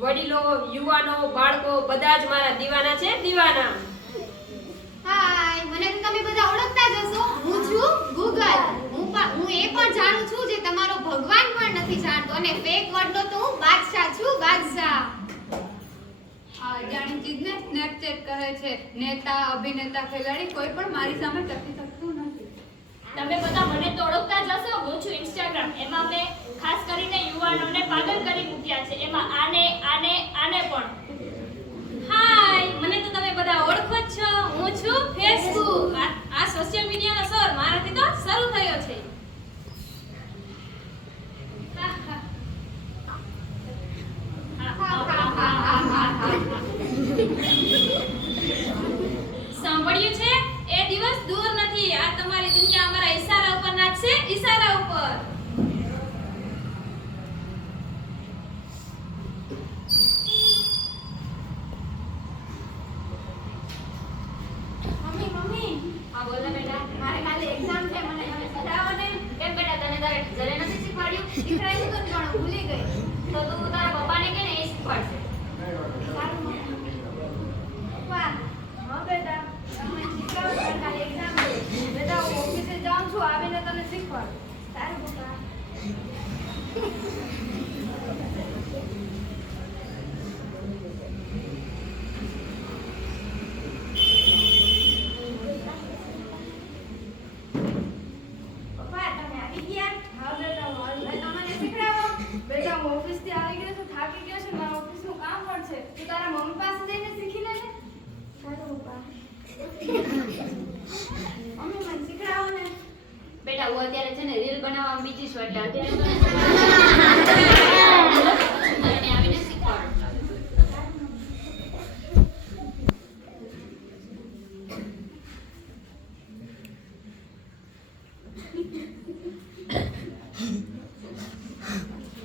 વડીલો, યુવાનો, બાળકો બધા જ મારા દીવાના છે, દીવાના. હાય, મને તો તમે બધા ઓળખતા જ હશો. હું છું ગૂગલ. હું એ પણ જાણું છું જે તમારો ભગવાન પણ નથી જાણતો અને ફેક વર્ડનો તો હું બાદશાહ છું, બાદશાહ. આ જાણી ચીજને સ્નેપચેટ કરે છે. નેતા, અભિનેતા, ખેલાડી કોઈ પણ મારી સામે ટકી શકતું નથી. તમે બધા મને તો ઓળખતા જ હશો. હું છું ઇન્સ્ટાગ્રામ. એમાં મેં ખાસ કરીને યુવાનોને પાગલ કરી મૂક્યા છે. એમાં આને પણ. હાય, મને તો તમે બધા ઓળખો જ છો. હું છું ફેસબુક. આ સોશિયલ મીડિયાનો સર મારાથી તો શરૂ થયો છે. સાંભળ્યું છે? એ દિવસ દૂર નથી. આ તમારી દુનિયા અમારા ઈશારા ઉપર નાચશે, ઈશારા ઉપર. મમ્મી હા બોલો બેટા. મારે કાલે એક્ઝામ છે. મને હવે શીખડાવો ને. કેમ બેટા તને તારે ટીચરે નથી શીખવાડ્યું? શીખડાયું તો પણ ભૂલી ગઈ. તો તું તારા પપ્પાને કે ને એ શીખવાડશે. પપ્પા, હા બેટા, તમે શીખડાવો પણ કાલે એક્ઝામ છે. બેટા હું ઓફિસે જાઉં છું, આવીને તને શીખવાડું. સારું પપ્પા. પપ્પા તમે આવી ગયા? હા બેટા હું આવી. તમને શીખડાવો. બેટા હું ઓફિસથી આવી ગયો છું, થાકી ગયો છું, મારા ઓફિસનું કામ પણ છે. તું તારા મમ્મી પાસે જઈને શીખી લે ને. સારું પપ્પા. મમ્મી મને શીખડાવો ને. બેટા હું અત્યારે છે ને રીલ બનાવવા બીજી છું એટલે અત્યારે તને આવીને શીખવાડું.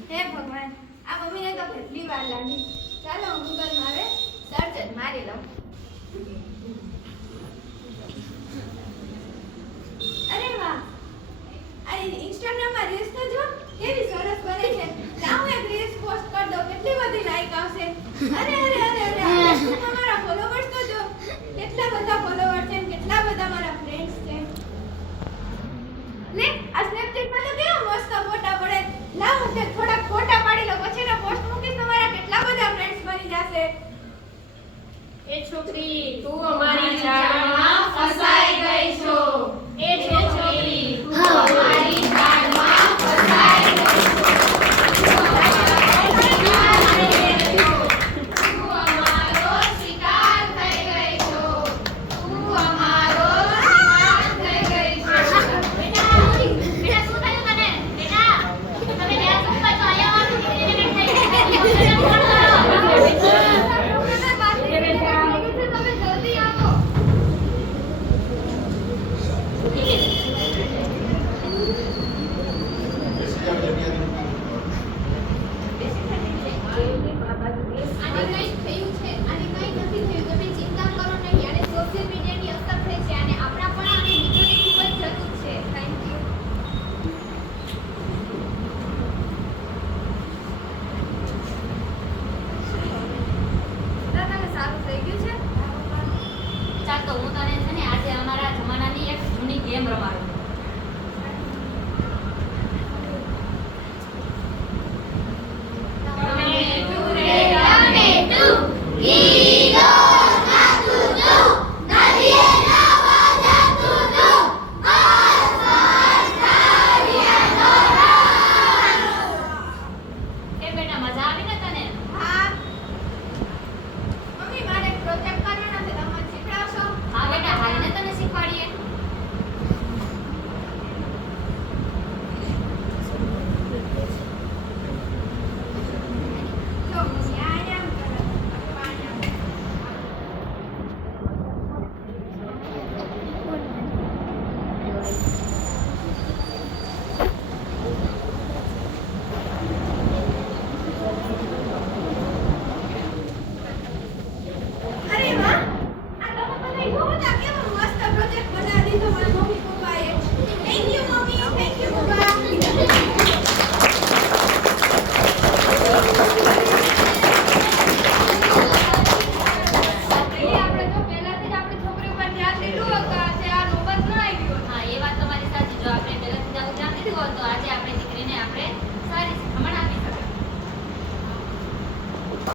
હે ભગવાન, આ મમ્મીને તો કેટલી વાર લાગી. ચાલો હું ગૂગલ મારે સર્ચ જ મારી લઉં. અરે વાહ, આ ઇન્સ્ટાગ્રામમાં રીલ્સ તો જો કેવી સરસ બને છે. લાવ એક રીલ્સ પોસ્ટ કર દો, કેટલી બધી લાઈક આવશે. અરે તમારા ફોલોવર્સ તો જો કેટલા બધા ફોલોવર છે, કેટલા બધા મારા ફ્રેન્ડ્સ છે. લે આ સ્નેપચેટમાં તો કેવા મસ્ત ફોટા પડે. લાવ હું તે થોડાક ફોટા પાડી લઉં, પછી ના પોસ્ટ મૂકીશ તો મારા કેટલા બધા ફ્રેન્ડ્સ બની જશે. એ છોકરી, તું અમારી જાળમાં ફસાઈ ગઈ છો. એ છોકરી, તું અમારી જાળમાં ફસાઈ ગઈ છો. તું અમારો શિકાર થઈ ગઈ છો. તું અમારો શિકાર થઈ ગઈ છો. બેટા શું થયું તને? બેટા તમે ત્યાં શું કરશો? અહીંયા આવો. દીકરીને કંઈક થઈ ગયું. તમે જલ્દી આવો. દીધું હોત તો આજે આ નોબત ન આવી હોત. હા, એ વાત તમારી સાચી. જો આપણે પહેલાથી જ આવું ધ્યાન દીધું હોત તો આજે